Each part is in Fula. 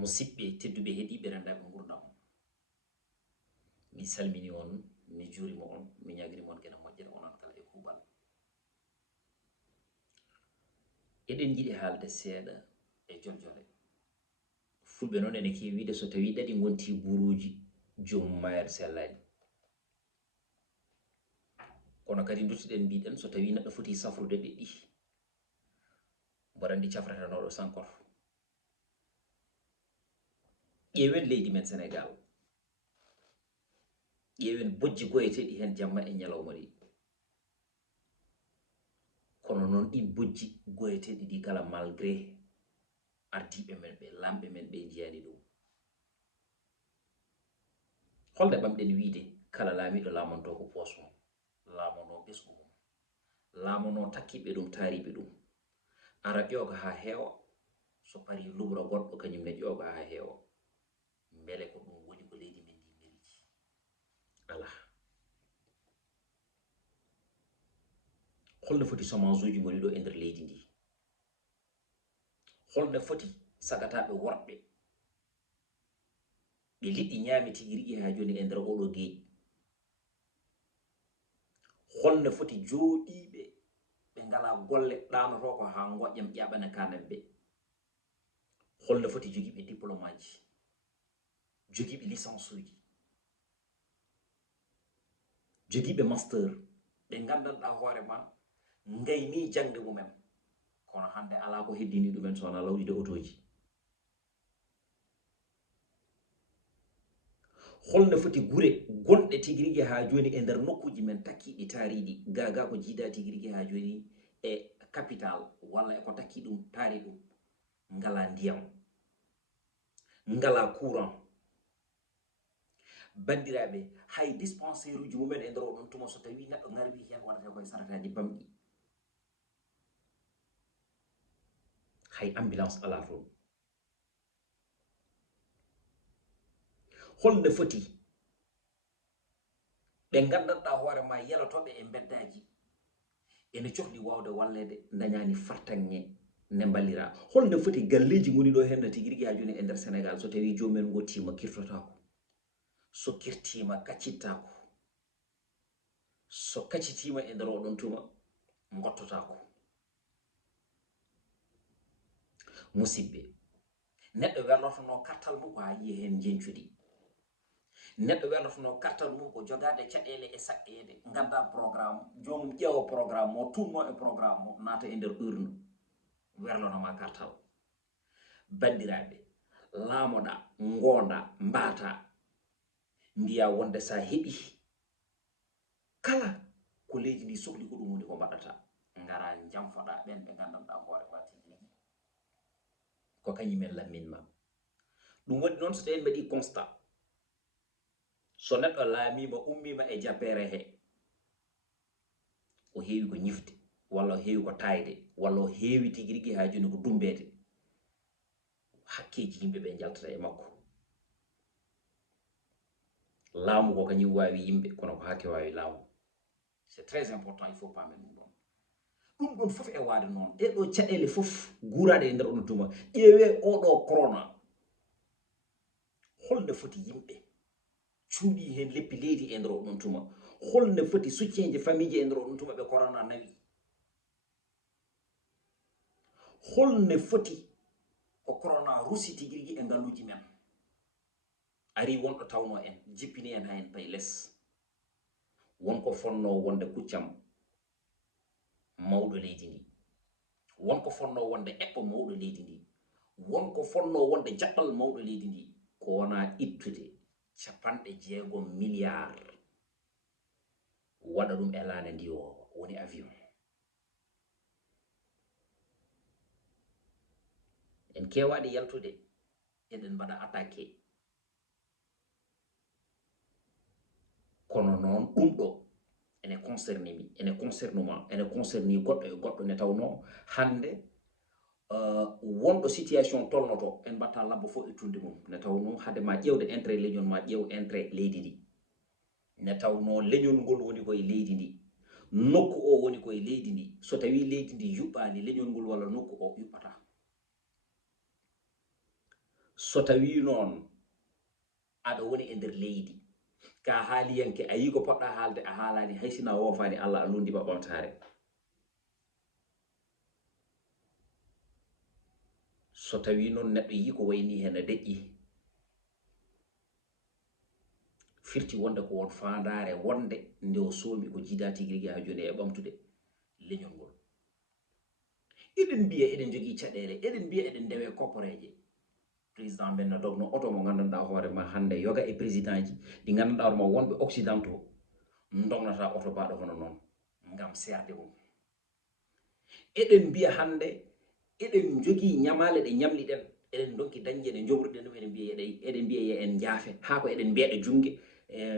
musidɓe tedduɓe heeɗiɓe rendaɓe gurdam, mi salmini on, mi juurima on, mi ñagrima on gena moƴƴere onon kala e kuuɓal. eɗen jiiɗi haalde seeɗa e joljole. fulɓe noon ene kewi wiide so tawi ɗaɗi gonti buruji joomum mayere sellani. kono kadi duttuɗen mbiɗen so tawi neɗɗo foti safrude ɗiɗɗi mboɗa andi cafratanoɗo sankoto. ƴeewen leydi men Sénégal, ƴeewen bojji goyeteɗi hen jamma e ñalawma ɗi, kono noon ɗin bojji goyeteɗi ɗi kala malgré ardiɓe men ɓe lamɓe men ɓe jiyani ɗum. holde ɓamɗen wiide kala laamiɗo laamanto ko poos mum, laamano ɓesgu mum, laamano takkiɓe ɗum taariɓe ɗum, ara ƴooga ha heewa, so pari lubra goɗɗo kañum ne ƴooga ha heewa. mbele ko ɗum woni ko leydi men ndi meriti? ala. holno foti semence uji goni ɗo e nder leydi ndi? holno foti sagataɓe worɓe ɓe liɗɗi ñaami tigi rigui ha joni e nder oɗo geeƴi? holno foti jooɗiɓe ɓe ngala golle ɗanoto ko ha goƴƴam ƴaɓana kanamɓe? holno foti jogiiɓe diplôme aji, jogiiɓe licence uji, jogiiɓe master, ɓe gandanɗa hoorema ngayni jangde mumen, kono hande ala ko heddini ɗumen sowona lawƴude otoji? holno foti gure gonɗe tigi rigui ha joni e nder nokkuji men takkiɗi taariɗi, gaga ko jiida tigi rigui ha joni e capital walla eko takki ɗum taari ɗum, ngala ndiyam, ngala courant. bandiraɓe, hay dispensaire uji mumen e nder oɗon tuma so tawi neɗɗo ngarwi hen waɗate koye sarataji bamɗi, hay ambulance ala toon. holno foti ɓe gandanɗa hoorema yelotoɓe e beddaji ene cohli wawde wallede dañani fartange ne ballira? holno foti galleji goni ɗo hen no tigi rigui ha joni e nder Sénégal so tawi jomumen gottima kirtotako, so kirtima kaccittako, so kaccitima e nder oɗon tuma gottotako? musidɓe, neɗɗo werlotono kartal mum ko ha yiye hen jencuɗi, neɗɗo werlotono kartal mum ko jogade caɗele e saqqede, gadda programme, jomum ƴeewa programme mo, tunno e programme mo, naata e nder urne, werlonoma kartal. bandiraɓe, laamoɗa, gonda, mbaata, mbiya wonde sa heeɓi kala ko leydi ndi sohli ko ɗum woni ko mbaɗata, ngara jamfoɗa ɓen ɓe gandanɗa hoore ma tigi ko kañumen lamminma. ɗum waɗi noon so tawi en mbaɗi constat, so neɗɗo laamima ummima e jabbere he, o heewi ko ñifde, walla o heewi ko tayde, walla o heewi tigi rigui ha joni ko dumbede, hakkeji yimɓe ɓe jaltata e makko. laamu ko kañum wawi yimɓe kono ko hakke wawi laamu. c'est très important, il faut pamen ɗum ɗon. ɗum ɗon foof e waade noon, ɗeɗo caɗele foof guuraɗe e nder oɗon tuma. ƴeewe oɗo corona, holno foti yimɓe cuuɗi hen leppi leydi e nder oɗon tuma, holno foti soutien je famille e nder oɗon tuma ɓe corona nawi, holno foti ko corona rusi tigi rigui e ngalluji men, ari wonɗo tawno en jippini en ha en pay less, wonko fonno wonde kuccam mawɗo leydi ndi, wonko fonno wonde eɓɓo mawɗo leydi ndi, wonko fonno wonde jaɓɓal mawɗo leydi ndi, ko wona ittude 60 milliards waɗa ɗum e laana ndi o woni avion. en kewaɗe yaltude eɗen mbaɗa attaqué, kono noon ɗum ɗo ene concerné mi, ene concerne ma, ene concerné goɗɗo e goɗɗo, ne tawno hande wonɗo situation tolnoto en mbatta labbo fof e tunde mum, ne tawno hade ma ƴewde intérêt leñol ma, ƴeew intérêt leydi ndi, ne tawno leñol ngol woni koye leydi ndi, nokku o woni koye leydi ndi, so tawi leydi ndi yuɓɓani leñol ngol walla nokku o yuɓɓata. so tawi noon aɗa woni e nder leydi ka haaliyanke a yi ko poɗɗa haalde a haalani hay sina woofani Allah a lundi ba ɓamtare. So tawi noon neɗɗo yi ko wayni hen a deƴƴi firti wonde ko won fandare wonde nde o soomi ko jiida tigi rigui ha joni e ɓamtude leñol ngol. eɗen mbiya eɗen jogui caɗele, eɗen mbiya eɗen ndewe kopporeje. président men no dogno oto mo gandanɗa hoore ma hande yoga e président ji ɗi gandanɗa hoore ma wonɓe occidentaux dognata oto baɗo hono noon ngam serde mum. eɗen mbiya hande eɗen jogui ñamale ɗe ñamliɗen eɗen donki dañƴe ɗe jogruɗen ɗum eɗen mbiya en jaafe ha ko eɗen mbeeɗa jungue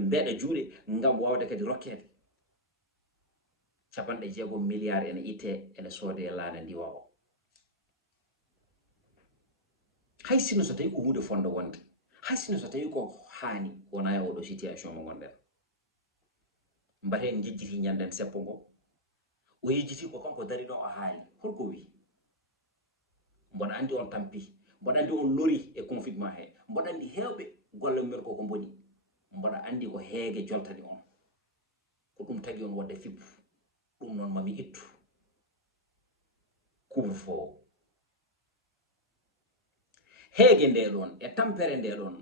mbeeɗa juuɗe ngam wawde kadi rokkede 60 milliards ene itte ene soode e laana ndiwa o. hay sino so tawi ko hunde fonde wonde, hay sino so tawi ko haani wona e oɗo situation mo gonɗen. mbaten jejjiti ñanden seppo ngo o yejjiti ko kanko dari ɗo o haali holko wi. mboɗa andi on tampi, mboɗa andi on lori e confinement he, mboɗa andi hewɓe golle mumen koko boni, mboɗa andi ko heege joltani on, ko ɗum tagi on wadde fippu. ɗum noon mami ittu couvre-feu o. heege nde ɗon e tampere nde ɗon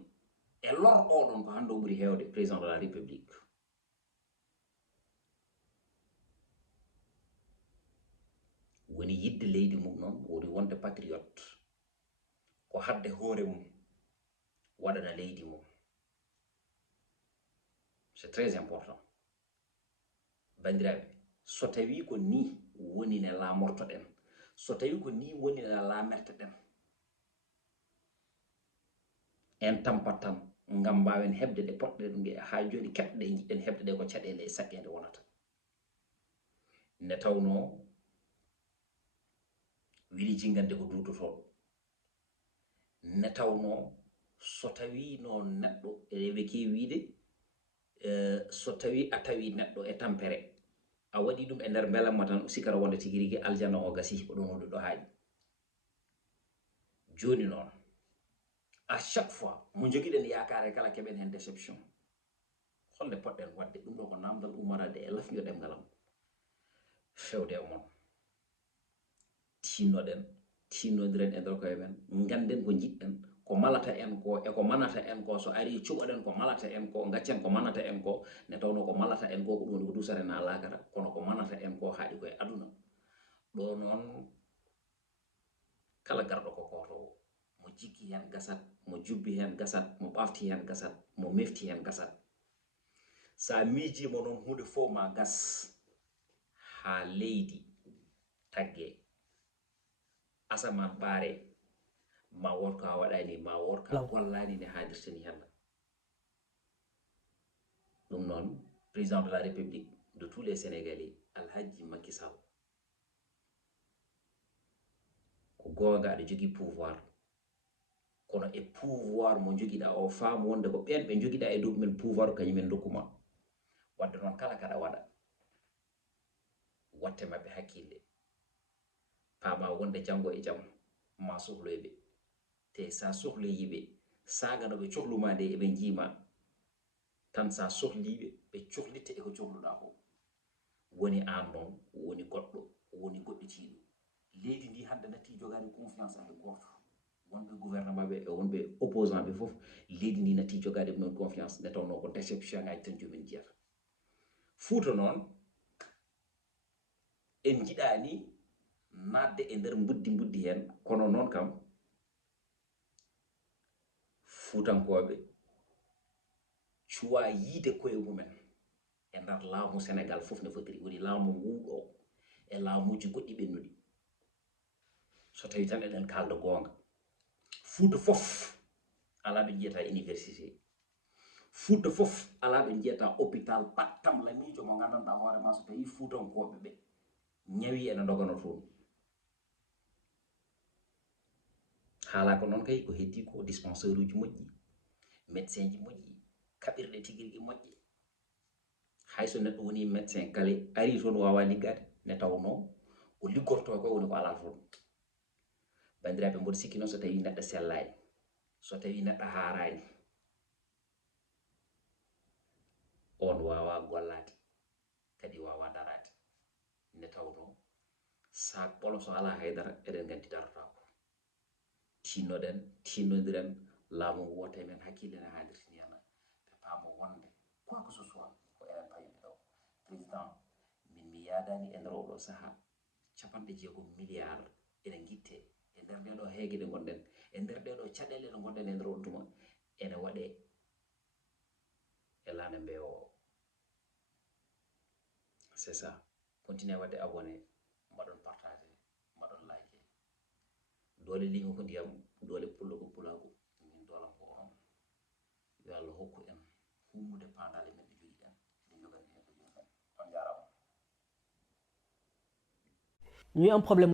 e lor oɗon ko hande o ɓuri hewde président de la république. woni yidde leydi mum noon, woni wonde patriote, ko hadde hoore mum waɗana leydi mum. c'est très important. bandiraɓe, so tawi ko ni woni ne laamortoɗen, so tawi ko ni woni ne laamerteɗen, en tampat tan ngam mbawen hebde ɗe poɗɗe ɗum ha joni keɓɗe jiɗɗen hebde ɗe ko caɗele e saqqede wonata. nde tawno wili jingande ko duutotoɗo. ne tawno so tawi noon neɗɗo eɓe kewiide so tawi a tawi neɗɗo e tampere a waɗi ɗum e nder belamma tan sikara wonde tigi rigui aljanna o gasi ko ɗum hunde ɗo haaɗi. joni noon à chaque fois mo joguiɗen yakare kala keɓen hen déception, holde poɗɗen wadde. ɗum ɗo ko namdal ummarade e lafño ɗemgalam fewde e mon. tinnodiren e nder koye men, ganden ko jiɗɗen, ko malata en ko e ko manata en ko, so ari cuɓoɗen ko malata en ko, gaccen ko manata en ko. ne tawno ko malata en ko ko ɗum woni ko dusata na lakara, kono ko manata en ko haaɗi koye aduna ɗo. noon kala garɗo ko kotowo, mo jikki hen gasat, mo jubbi hen gasat, mo ɓafti hen gasat, mo mefti hen gasat. sa miijima noon hunde fof ma gas ha leydi tagge, asaman ɓaare, ma wonko a waɗani, ma wonko a gollani ne haadirtani hen. ɗum noon président de la république de tous les sénégalais alhaji Macky Sall, ko gonga aɗa jogui pouvoir, kono e pouvoir mo joguiɗa o faamu wonde ko ɓen ɓe joguiɗa e dow men pouvoir kañumen dokkuma. wadde noon kala kaɗa waɗa watte mabɓe hakkille, paama wonde janggo e jaam ma sohloyɓe, te sa sohloyiɓe saganoɓe cohluma nde eɓe jiima tan, sa sohliɓe ɓe cohlitte e ko cohluɗa ko. woni an noon, woni goɗɗo, woni goɗɗitiɗo. leydi ndi hande natti jogani confiance hay goto, wonɓe gouvernement ɓe e wonɓe opposant ɓe foof. leydi ndi natti jogade ɗumen confiance, nde tawno ko déception ngaji tan jomin jiyata. Fuuta noon en jiɗani nadde e nder buddi hen, kono noon kam fuutankoɓe cuwa yiide koye mumen e nder laamu Sénégal fof ne fotiri, woni laamu nguɗo e laamuji goɗɗi ɓennuɗi. so tawi tan eɗen kalda gonga, Fuuta fof ala ɓe jiyata université, Fuuta fof ala ɓe jiyata hôpital pattam lamijo mo gandanɗa hoore ma so tawi fuutankoɓe ɓe ñawi ene dogano toon. haala ko noon kay ko heddi ko dispensaire uji moƴƴi, médecin ji moƴƴi, kaɓirɗe tigi rigui moƴƴe. hayso neɗɗo woni médecin kale ari toon wawa liggade, ne tawno ko liggorto ko woni ko ala toon. bandiraɓe, mboɗo sikki noon so tawi neɗɗo sellani, so tawi neɗɗo haarani on wawa gollade kadi wawa darade nde tawno sak ɓolo so ala haydara eɗen gandi darotako tinnodiren laamu ngu wote men hakkille ne haalirti ndiyana ɓe paamo wonde quoi que ce soit ko enen payimi ɗo président min mi yadani e nder oɗo saaha 60 milliard ene guitte e nder ɗeɗo heege ɗe gonɗen e nder ɗeɗo caɗele ɗe gonɗen e nder on tuma ene waɗe e laana mbeyo o c'est ça continue wadde abonné mbaɗon partagé mbaɗon like doole liŋo ko ndiyam doole pullo ko pulago min doolam ko on yo Allah hokku en hummude pandale men ɗe jogi en ɗe jogani en ɗe jogi men on jarama ñuy am problème